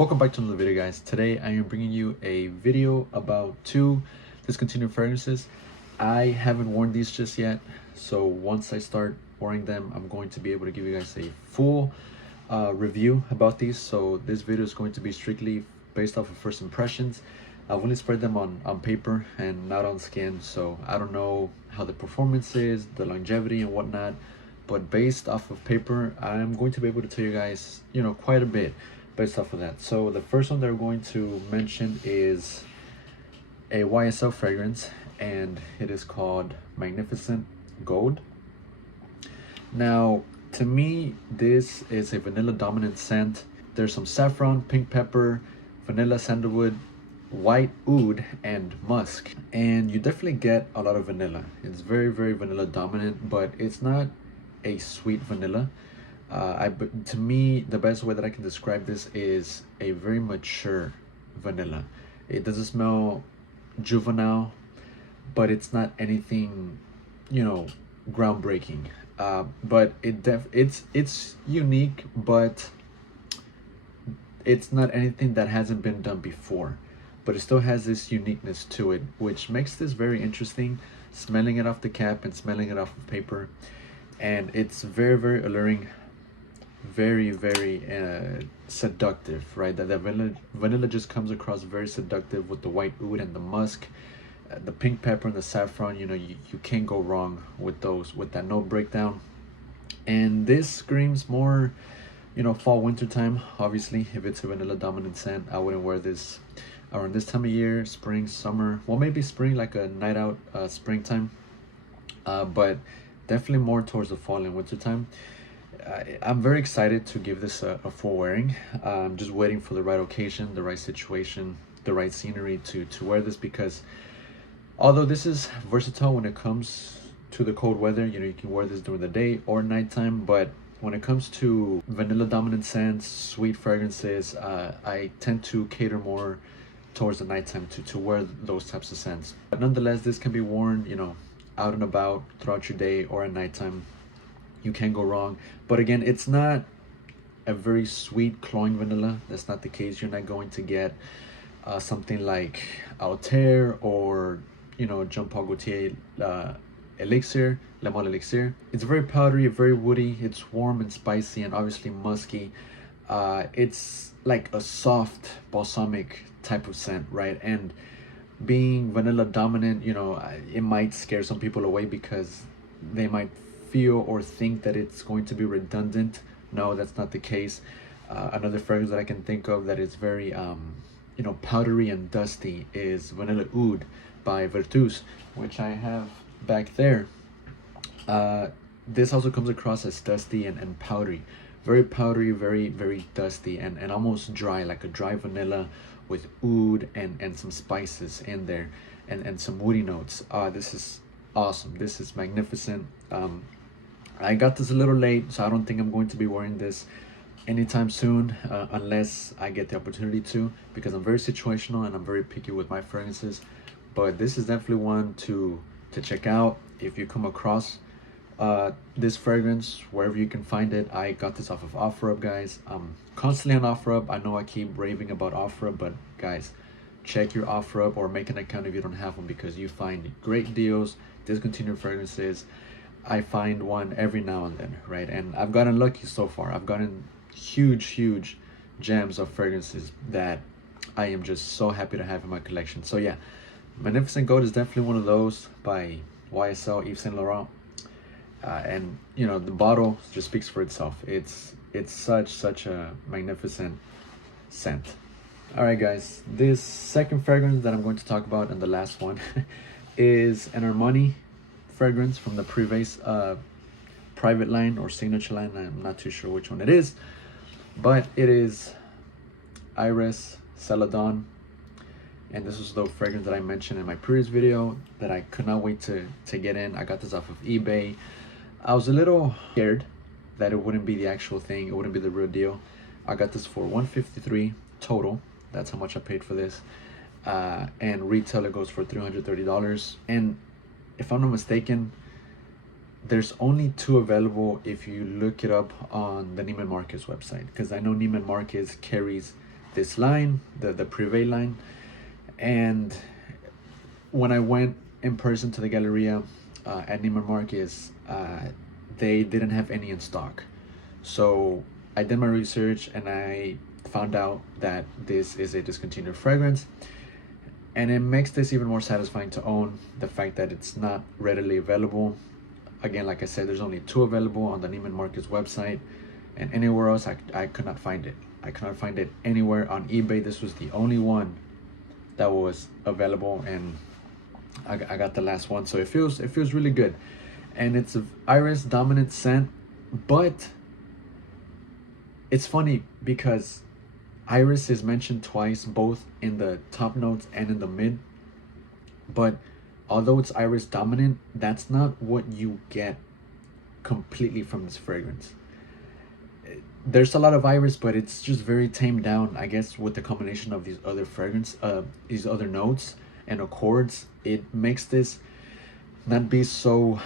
Welcome back to another video, guys. Today I am bringing you a video about two discontinued fragrances. I haven't worn these just yet, so once I start wearing them, I'm going to be able to give you guys a full review about these. So this video is going to be strictly based off of first impressions. I've only spread them on paper and not on skin, so I don't know how the performance is, the longevity and whatnot, but based off of paper, I'm going to be able to tell you guys, quite a bit based off of that. So the first one that we're going to mention is a YSL fragrance, and it is called Magnificent Gold. Now, to me, this is a vanilla dominant scent. There's some saffron, pink pepper, vanilla, sandalwood, white oud, and musk, and you definitely get a lot of vanilla. It's very, very vanilla dominant, but it's not a sweet vanilla. To me, the best way that I can describe this is a very mature vanilla. It doesn't smell juvenile, but it's not anything, groundbreaking. But it's unique, but it's not anything that hasn't been done before. But it still has this uniqueness to it, which makes this very interesting. Smelling it off the cap and smelling it off of paper, and it's very, very alluring. Very, very seductive, right? That vanilla just comes across very seductive with the white oud and the musk, the pink pepper and the saffron. You can't go wrong with those, with that note breakdown. And this screams more, fall winter time. Obviously, if it's a vanilla dominant scent, I wouldn't wear this around this time of year. Spring, summer, well, maybe spring, like a night out, springtime, but definitely more towards the fall and winter time. I'm very excited to give this a full wearing. I'm just waiting for the right occasion, the right situation, the right scenery to wear this, because although this is versatile when it comes to the cold weather, you can wear this during the day or nighttime, but when it comes to vanilla dominant scents, sweet fragrances, I tend to cater more towards the nighttime to wear those types of scents. But nonetheless, this can be worn, out and about throughout your day or at nighttime. You can't go wrong. But again, it's not a very sweet cloying vanilla. That's not the case. You're not going to get something like Altair or Jean Paul Gaultier elixir, Le Male elixir. It's very powdery, very woody. It's warm and spicy and obviously musky. It's like a soft balsamic type of scent, right? And being vanilla dominant, it might scare some people away because they might feel or think that it's going to be redundant. No, that's not the case. Another fragrance that I can think of that is very powdery and dusty is Vanilla Oud by Vertus, which I have back there. This also comes across as dusty and powdery. Very powdery, very, very dusty, and almost dry, like a dry vanilla with oud and some spices in there, and some woody notes. This is awesome. This is magnificent. I got this a little late, so I don't think I'm going to be wearing this anytime soon, unless I get the opportunity to, because I'm very situational and I'm very picky with my fragrances. But this is definitely one to check out if you come across this fragrance wherever you can find it. I got this off of OfferUp, guys. I'm constantly on OfferUp. I know I keep raving about OfferUp, but guys, check your OfferUp or make an account if you don't have one, because you find great deals, discontinued fragrances. I find one every now and then, right? And I've gotten lucky so far. I've gotten huge gems of fragrances that I am just so happy to have in my collection. So yeah, Magnificent Gold is definitely one of those by YSL Yves Saint Laurent. And the bottle just speaks for itself. It's such a magnificent scent. All right, guys, this second fragrance that I'm going to talk about, and the last one, is an Armani fragrance from the Prive private line or signature line. I'm not too sure which one it is, but it is Iris Celadon, and this was the fragrance that I mentioned in my previous video that I could not wait to get in. I got this off of eBay. I was a little scared that it wouldn't be the actual thing, it wouldn't be the real deal. I got this for $153 total. That's how much I paid for this, and retail it goes for $330. And if I'm not mistaken, there's only 2 available if you look it up on the Neiman Marcus website, because I know Neiman Marcus carries this line, the Prive line. And when I went in person to the Galleria at Neiman Marcus, they didn't have any in stock. So I did my research and I found out that this is a discontinued fragrance, and it makes this even more satisfying to own, the fact that it's not readily available. Again, like I said, there's only 2 available on the Neiman Marcus website, and anywhere else I could not find it. I could not find it anywhere. On eBay, this was the only one that was available, and I got the last one. So it feels really good, and it's an iris dominant scent. But it's funny because iris is mentioned twice, both in the top notes and in the mid. But although it's iris dominant, that's not what you get completely from this fragrance. There's a lot of iris, but it's just very tamed down, I guess, with the combination of these other these other notes and accords. It makes this not be so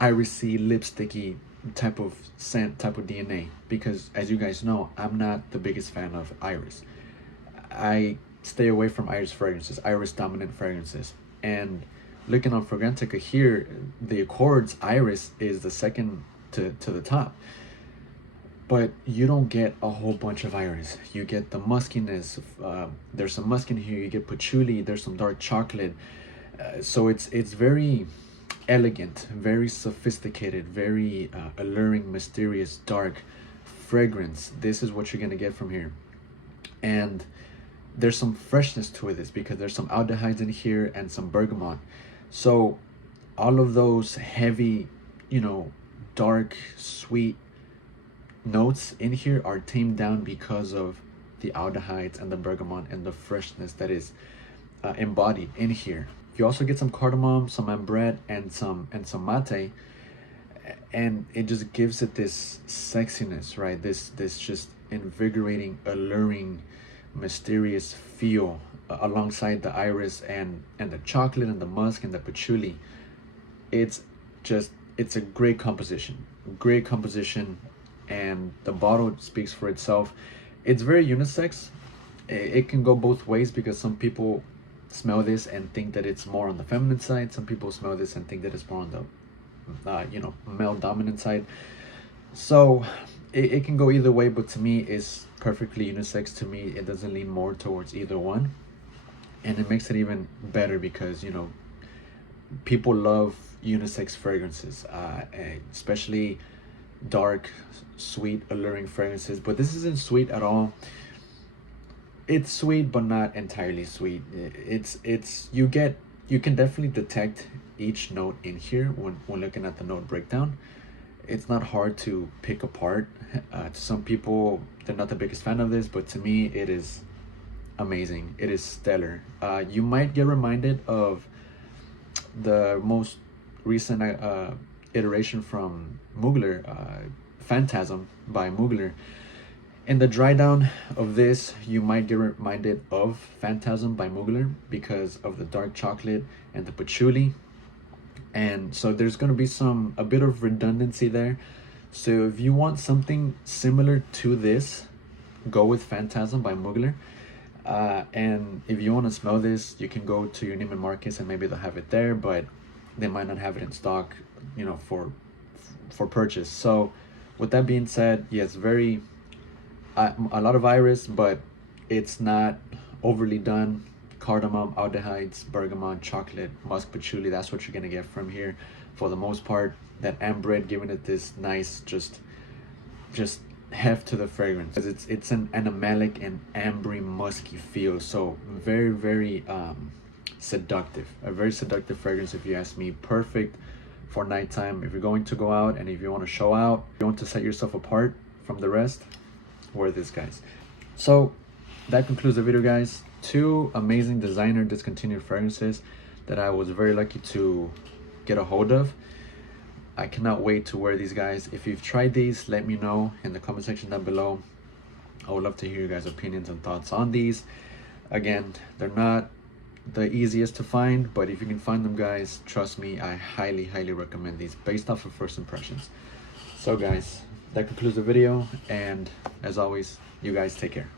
irisy, lipsticky type of scent, type of DNA, because as you guys know, I'm not the biggest fan of iris. I stay away from iris fragrances, iris dominant fragrances. And looking on Fragrantica here, the accords iris is the second to the top, but you don't get a whole bunch of iris. You get the muskiness, there's some musk in here, you get patchouli, there's some dark chocolate. So it's very elegant, very sophisticated, very alluring, mysterious, dark fragrance. This is what you're gonna get from here. And there's some freshness to it, because there's some aldehydes in here and some bergamot. So all of those heavy, dark, sweet notes in here are tamed down because of the aldehydes and the bergamot and the freshness that is embodied in here. You also get some cardamom, some ambrette, and some mate, and it just gives it this sexiness, right? This just invigorating, alluring, mysterious feel alongside the iris and the chocolate and the musk and the patchouli. It's a great composition, and the bottle speaks for itself. It's very unisex. It can go both ways, because some people smell this and think that it's more on the feminine side. Some people smell this and think that it's more on the male dominant side. So it can go either way, but to me it's perfectly unisex. To me, it doesn't lean more towards either one, and it makes it even better because people love unisex fragrances, especially dark, sweet, alluring fragrances. But this isn't sweet at all. It's sweet, but not entirely sweet. You can definitely detect each note in here when looking at the note breakdown. It's not hard to pick apart. To some people, they're not the biggest fan of this, but to me, it is amazing. It is stellar. You might get reminded of the most recent iteration from Mugler, Phantasm by Mugler. In the dry down of this, you might get reminded of Phantasm by Mugler because of the dark chocolate and the patchouli. And so there's going to be a bit of redundancy there. So if you want something similar to this, go with Phantasm by Mugler. And if you want to smell this, you can go to your Neiman Marcus and maybe they'll have it there, but they might not have it in stock, for purchase. So with that being said, yes, a lot of iris, but it's not overly done. Cardamom, aldehydes, bergamot, chocolate, musk, patchouli, that's what you're gonna get from here for the most part. That ambrette giving it this nice just heft to the fragrance, because it's an animalic and ambery, musky feel. So very, very seductive. A very seductive fragrance, if you ask me. Perfect for nighttime, if you're going to go out and if you want to show out, you want to set yourself apart from the rest. Wear this, guys. So that concludes the video, guys. 2 amazing designer discontinued fragrances that I was very lucky to get a hold of. I cannot wait to wear these, guys. If you've tried these, let me know in the comment section down below. I would love to hear your guys' opinions and thoughts on these. Again, they're not the easiest to find, but if you can find them, guys, trust me, I highly recommend these based off of first impressions. So guys, that concludes the video, and as always, you guys take care.